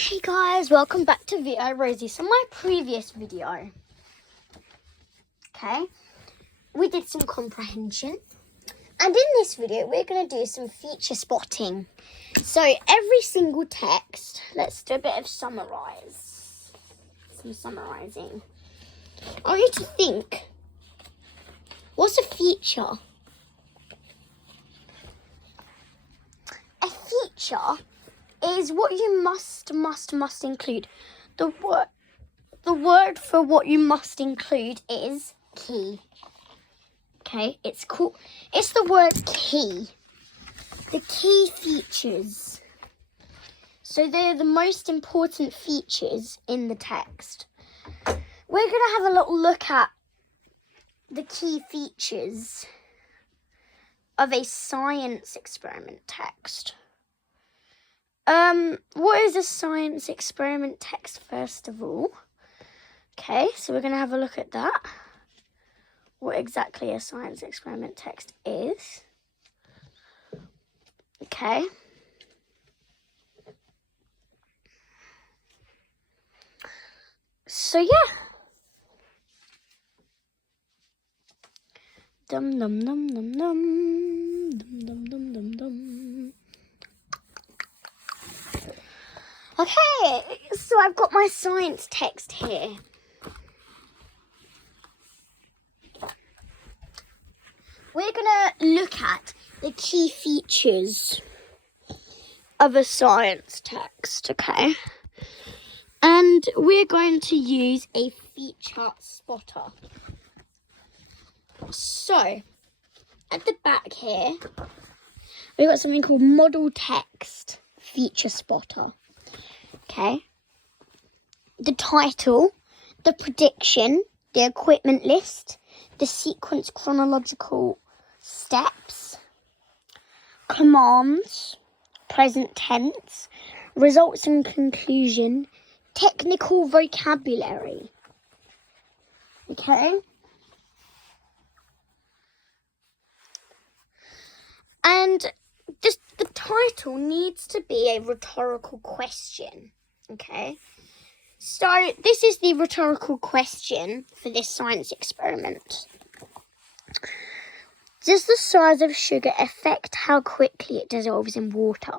Hey guys, welcome back to VI Rosie. So my previous video, we did some comprehension. And in this video, we're going to do some feature spotting. So every single text, let's do a bit of some summarizing. I want you to think, what's a feature? A feature is what you must include. The word for what you must include is key. Okay, it's the word key. The key features. So they're the most important features in the text. We're going to have a little look at the key features of a science experiment text. What is a science experiment text, first of all? Okay, so we're going to have a look at that. What exactly a science experiment text is. Okay. So, yeah. Dum dum dum dum dum. Dum dum dum dum dum. Okay, so I've got my science text here. We're going to look at the key features of a science text, okay? And we're going to use a feature spotter. So, at the back here, we've got something called Model Text Feature Spotter. Okay. The title, the prediction, the equipment list, the sequence chronological steps, commands, present tense, results and conclusion, technical vocabulary. Okay. And the title needs to be a rhetorical question. Okay. So this is the rhetorical question for this science experiment. Does the size of sugar affect how quickly it dissolves in water?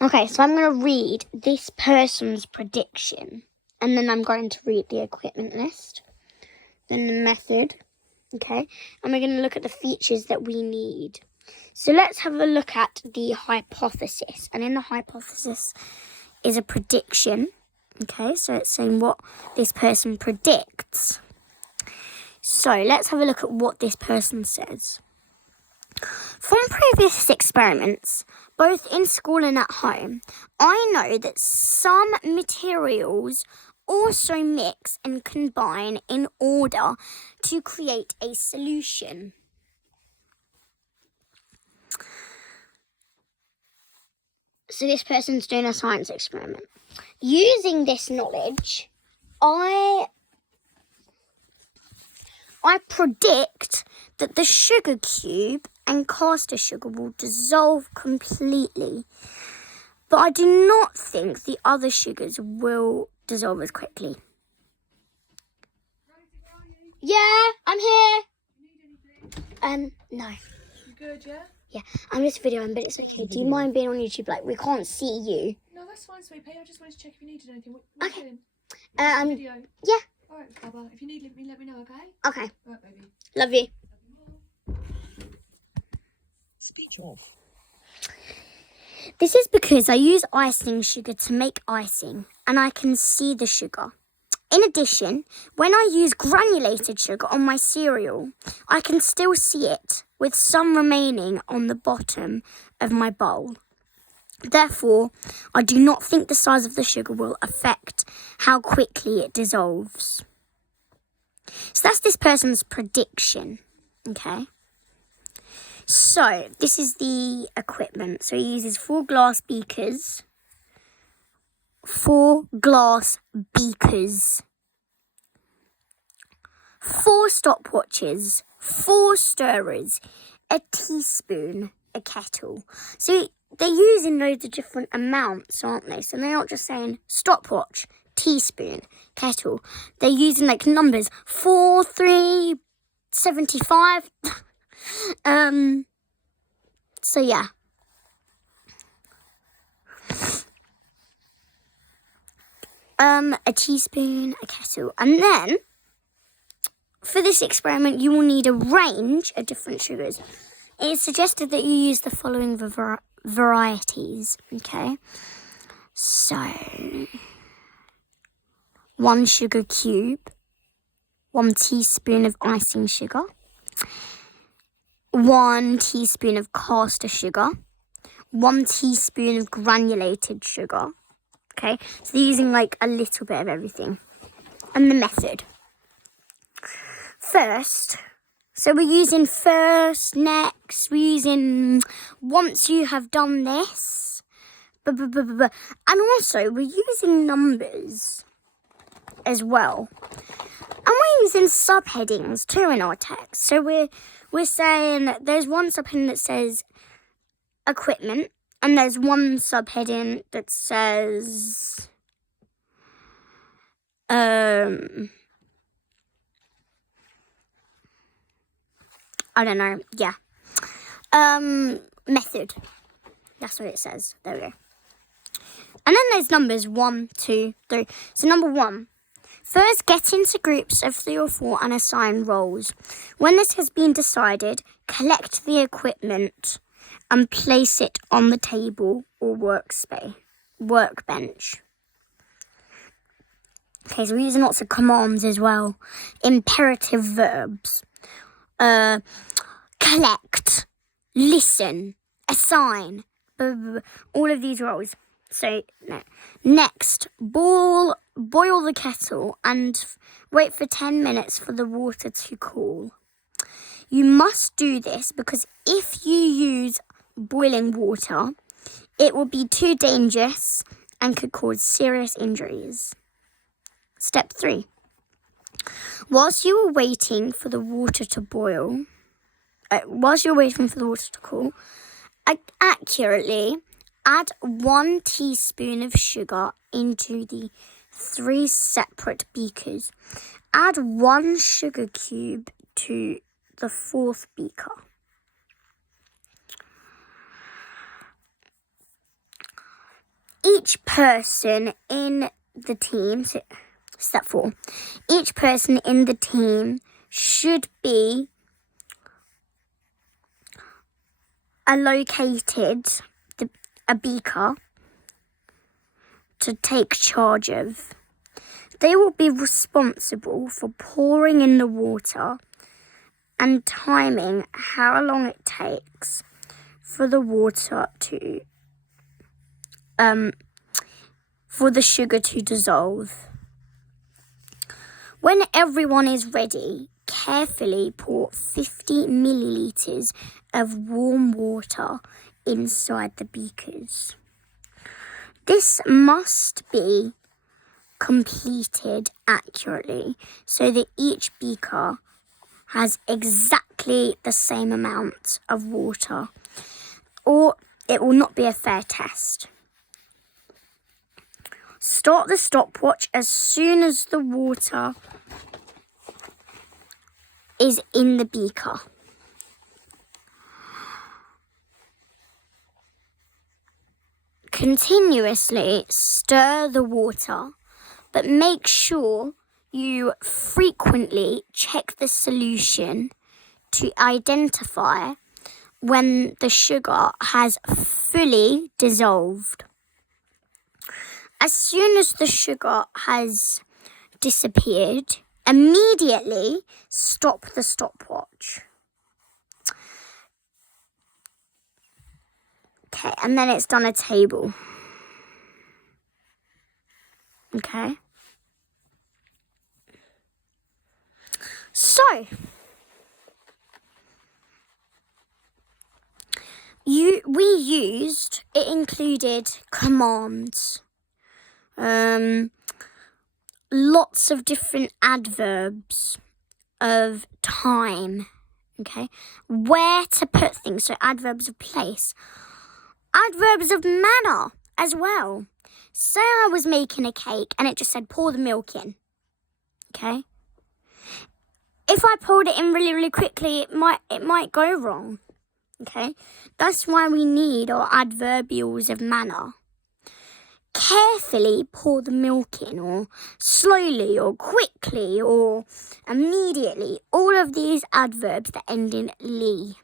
Okay, so I'm going to read this person's prediction, and then I'm going to read the equipment list, then the method, okay, and we're going to look at the features that we need. So let's have a look at the hypothesis, and in the hypothesis is a prediction, okay, so it's saying what this person predicts. So let's have a look at what this person says. From previous experiments, both in school and at home, I know that some materials also mix and combine in order to create a solution. So this person's doing a science experiment. Using this knowledge, I predict that the sugar cube and caster sugar will dissolve completely. But I do not think the other sugars will dissolve as quickly. Yeah, I'm here. No. You good, yeah? Yeah, I'm just videoing, but it's okay. Do you mind being on YouTube? Like, we can't see you. No, that's fine, sweet pea. I just wanted to check if you needed anything. What Okay. are you doing? Yeah. Alright, Baba. If you need me, let me know, okay? Okay. Alright, baby. Love you. Speech off. This is because I use icing sugar to make icing, and I can see the sugar. In addition, when I use granulated sugar on my cereal, I can still see it, with some remaining on the bottom of my bowl. Therefore, I do not think the size of the sugar will affect how quickly it dissolves. So that's this person's prediction, okay? So, this is the equipment. So he uses 4 glass beakers. 4 stopwatches, 4 stirrers, a teaspoon, a kettle. So they're using loads of different amounts, aren't they? So they're not just saying stopwatch, teaspoon, kettle. They're using like numbers 4, 3, 75. So yeah. A teaspoon, a kettle, and then for this experiment you will need a range of different sugars. It is suggested that you use the following varieties, okay? So, 1 sugar cube, 1 teaspoon of icing sugar, 1 teaspoon of caster sugar, 1 teaspoon of granulated sugar, okay? So they're using like a little bit of everything. And the method. First, so we're using first, next, we're using once you have done this, and also we're using numbers as well. And we're using subheadings too in our text. So we're saying there's one subheading that says equipment, and there's one subheading that says I don't know, yeah. Method. That's what it says. There we go. And then there's numbers 1, 2, 3. So number 1. First, get into groups of 3 or 4 and assign roles. When this has been decided, collect the equipment and place it on the table or workbench. Okay, so we're using lots of commands as well. Imperative verbs. Collect, listen, assign, all of these roles. So next, boil the kettle and wait for 10 minutes for the water to cool. You must do this because if you use boiling water, it will be too dangerous and could cause serious injuries. Step 3. Whilst you are waiting for the water to boil, whilst you're waiting for the water to cool, accurately add 1 teaspoon of sugar into the 3 separate beakers. Add 1 sugar cube to the 4th beaker. Each person in the team, step 4, each person in the team should be allocated a beaker to take charge of. They will be responsible for pouring in the water and timing how long it takes for the water to for the sugar to dissolve. When everyone is ready, carefully pour 50 millilitres of warm water inside the beakers. This must be completed accurately so that each beaker has exactly the same amount of water, or it will not be a fair test. Start the stopwatch as soon as the water is in the beaker. Continuously stir the water, but make sure you frequently check the solution to identify when the sugar has fully dissolved. As soon as the sugar has disappeared, immediately stop the stopwatch. Okay, and then it's done a table. Okay. So, it included commands, lots of different adverbs of time, okay, where to put things, so adverbs of place, adverbs of manner as well. Say I was making a cake and it just said pour the milk in. Okay? If I poured it in really, really quickly, it might go wrong. Okay? That's why we need our adverbials of manner. Carefully pour the milk in, or slowly, or quickly, or immediately. All of these adverbs that end in ly.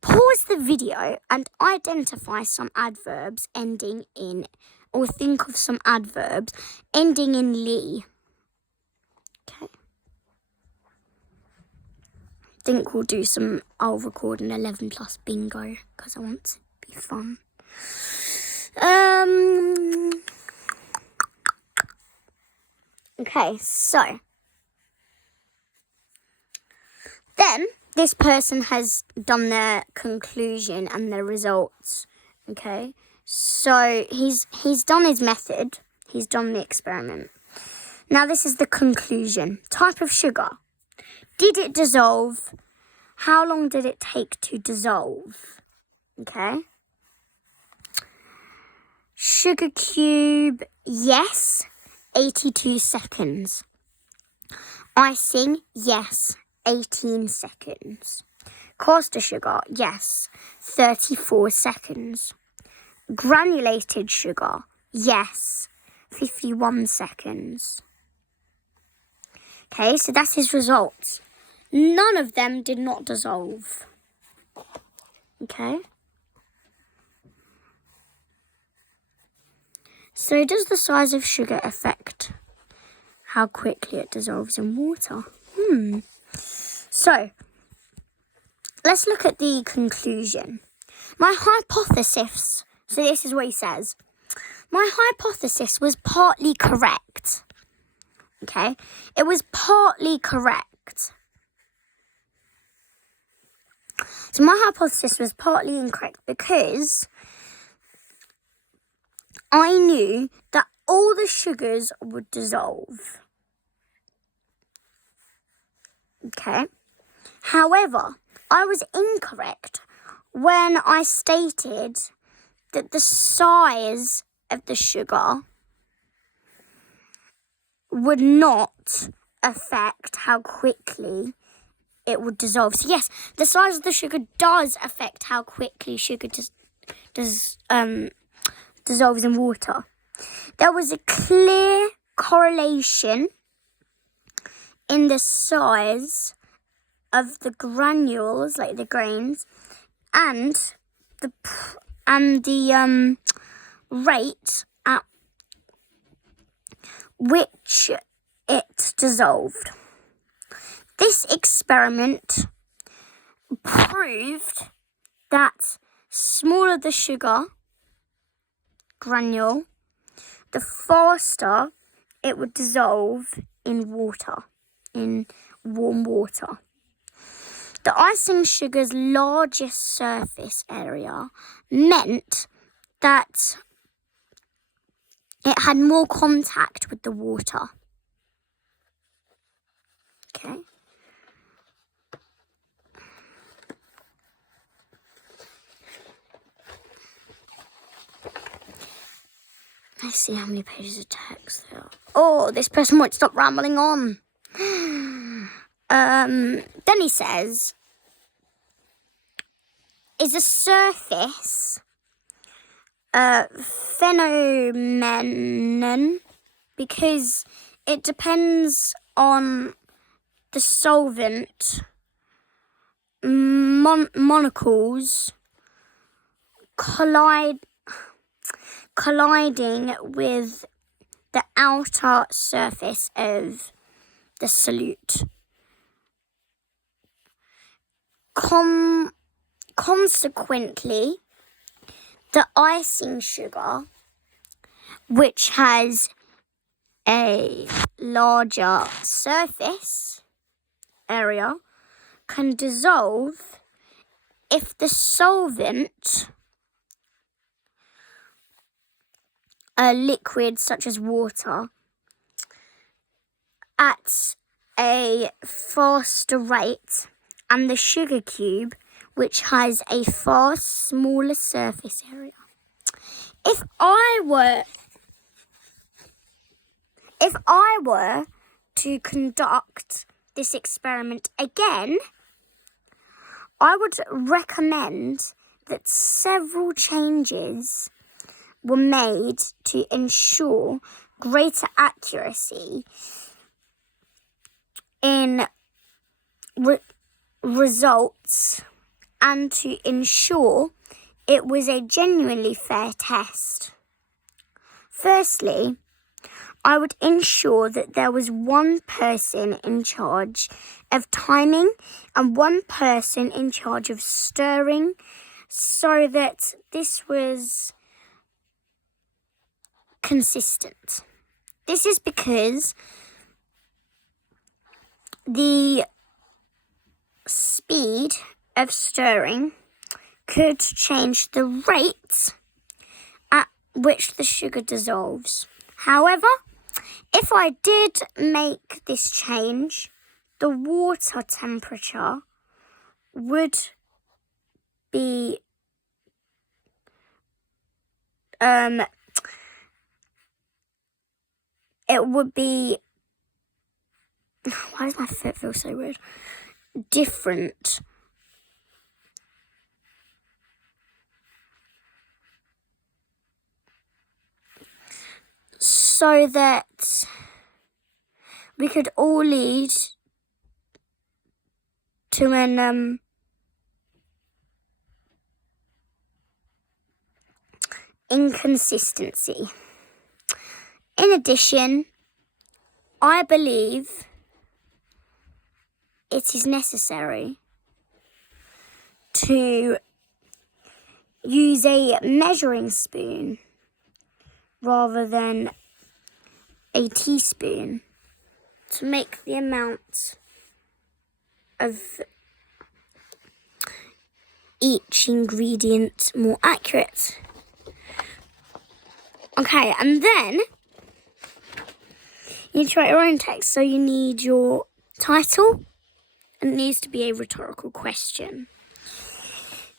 Pause the video and identify some adverbs ending in, or think of some adverbs ending in ly. Okay. I think we'll do some, I'll record an 11 plus bingo because I want it to be fun. Okay, so then this person has done their conclusion and their results. Okay, so he's done his method. He's done the experiment. Now this is the conclusion. Type of sugar. Did it dissolve? How long did it take to dissolve? Okay. Sugar cube, yes, 82 seconds. Icing, yes, 18 seconds. Caster sugar, yes, 34 seconds. Granulated sugar, yes, 51 seconds. Okay, so that's his results. None of them did not dissolve. Okay. So does the size of sugar affect how quickly it dissolves in water? So, let's look at the conclusion. My hypothesis, so this is what he says. My hypothesis was partly correct. Okay, it was partly correct. So my hypothesis was partly incorrect because I knew that all the sugars would dissolve. Okay. However, I was incorrect when I stated that the size of the sugar would not affect how quickly it would dissolve. So yes, the size of the sugar does affect how quickly sugar dissolves in water. There was a clear correlation in the size of the granules, like the grains, and the rate at which it dissolved. This experiment proved that smaller the sugar granule, the faster it would dissolve in water, in warm water. The icing sugar's largest surface area meant that it had more contact with the water. Okay. Let's see how many pages of text there are. Oh, this person won't stop rambling on. Then he says, is a surface a phenomenon because it depends on the solvent molecules colliding with the outer surface of the solute. Consequently, the icing sugar, which has a larger surface area, can dissolve if the solvent, a liquid such as water, at a faster rate, and the sugar cube, which has a far smaller surface area. If I were to conduct this experiment again, I would recommend that several changes were made to ensure greater accuracy in results and to ensure it was a genuinely fair test. Firstly, I would ensure that there was one person in charge of timing and one person in charge of stirring, so that this was consistent. This is because the speed of stirring could change the rate at which the sugar dissolves. However, if I did make this change, the water temperature would be it would be, why does my foot feel so weird? Different. So that we could all lead to an inconsistency. In addition, I believe it is necessary to use a measuring spoon rather than a teaspoon to make the amount of each ingredient more accurate. Okay, and then you need to write your own text. So you need your title, and it needs to be a rhetorical question.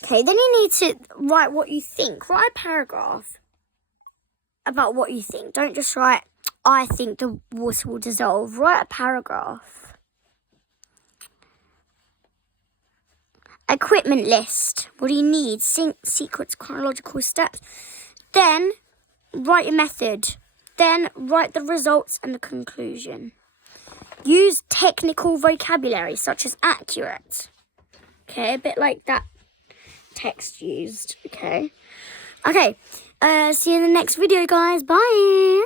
Okay, then you need to write what you think. Write a paragraph about what you think. Don't just write, I think the water will dissolve. Write a paragraph. Equipment list. What do you need? Sequence, chronological steps. Then write your method. Then write the results and the conclusion. Use technical vocabulary such as accurate. Okay, a bit like that text used. Okay. See you in the next video, guys. Bye.